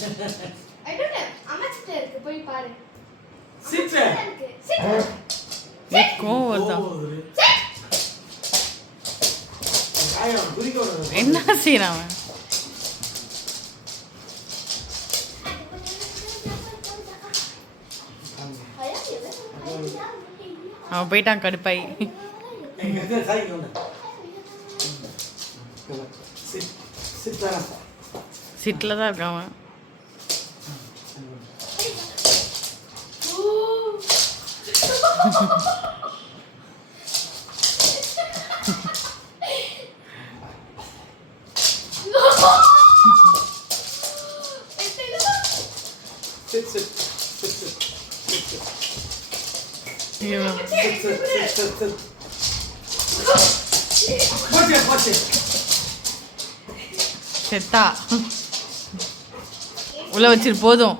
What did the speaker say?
I don't know. அம்மா கிட்ட இருக்கு போய் பாரு. சிட். ஏ கோவதா. என்ன செய்றான்? அவன் போயிட்டான் கடுப்பாய். சிட்டில் தான் இருக்கான் அவன். செத்தா உள்ள வச்சிரு போதும்.